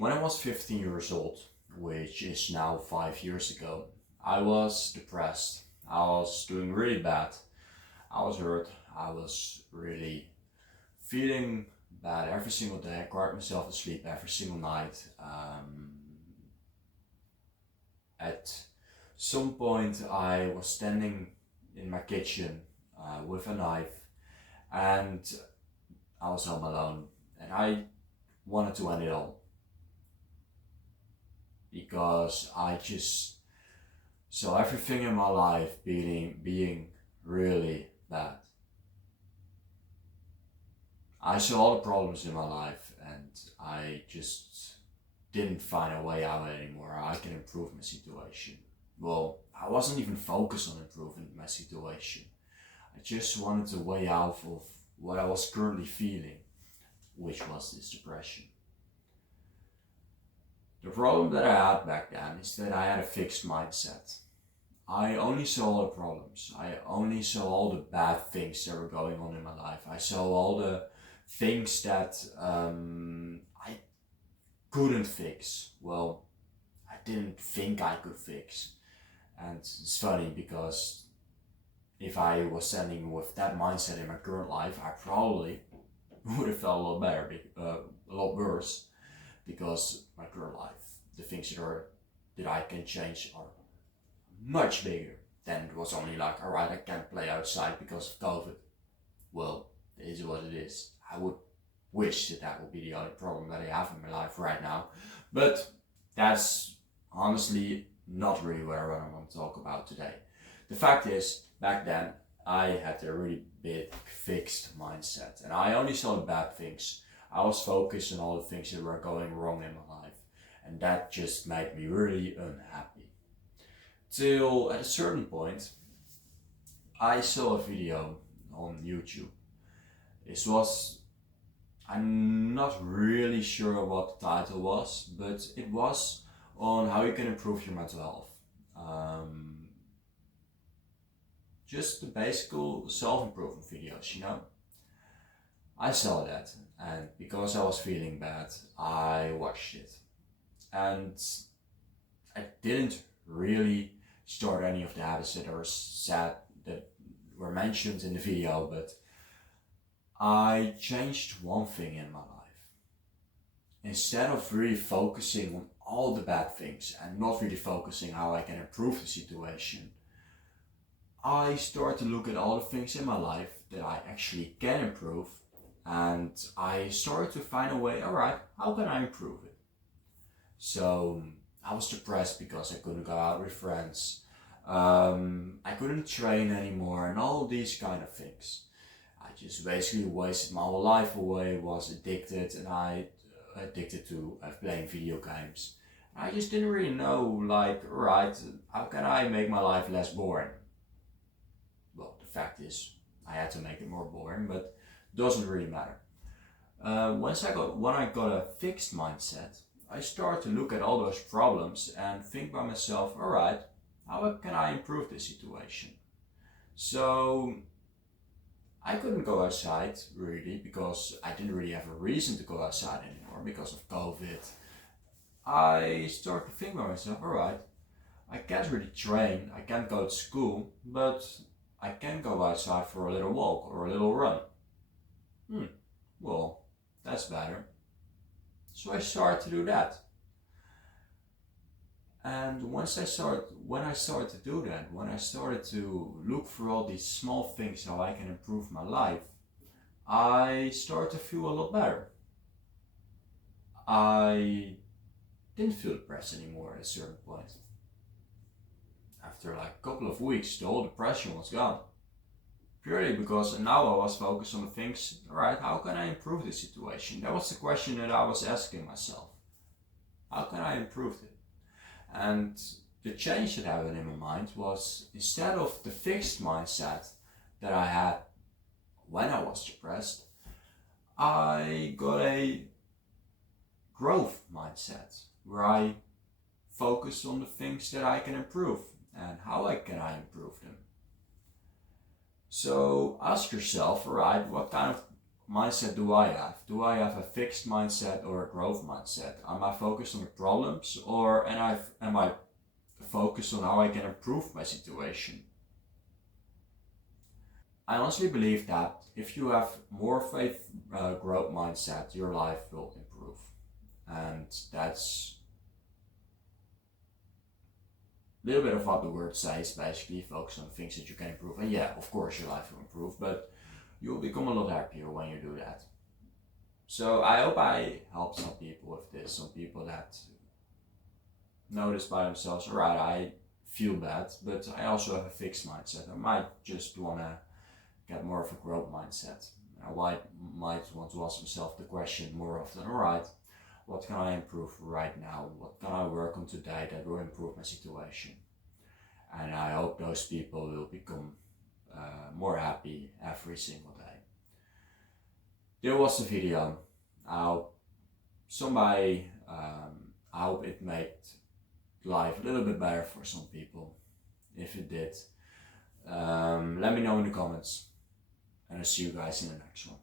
When I was 15 years old, which is now 5 years ago, I was depressed. I was doing really bad. I was hurt. I was really feeling bad every single day. I cried myself to sleep every single night. At some point, I was standing in my kitchen with a knife, and I was home alone, and I wanted to end it all because I just saw everything in my life being really bad. I saw all the problems in my life, and I just didn't find a way out anymore. I can improve my situation. Well, I wasn't even focused on improving my situation. I just wanted a way out of what I was currently feeling, which was this depression. The problem that I had back then is that I had a fixed mindset. I only saw all the problems. I only saw all the bad things that were going on in my life. I saw all the things that I couldn't fix. Well, I didn't think I could fix. And it's funny because if I was standing with that mindset in my current life, I probably would have felt a lot better, a lot worse, because my current life, the things that I can change are much bigger than it was only like, alright, I can't play outside because of COVID. Well, it is what it is. I would wish that would be the only problem that I have in my life right now, but that's honestly not really what I want to talk about today. The fact is, back then, I had a really big fixed mindset, and I only saw the bad things. I was focused on all the things that were going wrong in my life, and that just made me really unhappy. Till at a certain point, I saw a video on YouTube. This was, I'm not really sure what the title was, but it was on how you can improve your mental health. Just the basic self-improvement videos, you know. I saw that, and because I was feeling bad, I watched it. And I didn't really start any of the habits that were mentioned in the video, but I changed one thing in my life. Instead of really focusing on all the bad things and not really focusing how I can improve the situation, I started to look at all the things in my life that I actually can improve, and I started to find a way, alright, how can I improve it? So I was depressed because I couldn't go out with friends, I couldn't train anymore, and all these kind of things. I just basically wasted my whole life away, was addicted, and I addicted to playing video games. I just didn't really know, like, right, how can I make my life less boring? Well, the fact is, I had to make it more boring, but it doesn't really matter. When I got a fixed mindset, I started to look at all those problems and think by myself, alright, how can I improve this situation? So I couldn't go outside really because I didn't really have a reason to go outside anymore because of COVID. I started to think by myself, alright, I can't really train, I can't go to school, but I can go outside for a little walk or a little run. Well, that's better. So I started to do that. And when I started to do that, when I started to look for all these small things how I can improve my life, I started to feel a lot better. I didn't feel depressed anymore at a certain point. After like a couple of weeks, the whole depression was gone. Purely because now I was focused on the things, alright, how can I improve the situation? That was the question that I was asking myself. How can I improve it? And the change that happened in my mind was, instead of the fixed mindset that I had when I was depressed, I got a growth mindset where I focus on the things that I can improve and how can I improve them. So ask yourself, alright, what kind of mindset do I have? Do I have a fixed mindset or a growth mindset? Am I focused on the problems, or am I focused on how I can improve my situation? I honestly believe that if you have more of a growth mindset, your life will improve. And that's a little bit of what the word says, basically focus on things that you can improve. And yeah, of course your life will improve, but you'll become a lot happier when you do that. So I hope I help some people with this, some people that notice by themselves, alright, I feel bad, but I also have a fixed mindset. I might just want to get more of a growth mindset. I might want to ask myself the question more often, alright, what can I improve right now? What can I work on today that will improve my situation? And I hope those people will become more happy every single day. There was the video. I hope I hope it made life a little bit better for some people. If it did, let me know in the comments, and I'll see you guys in the next one.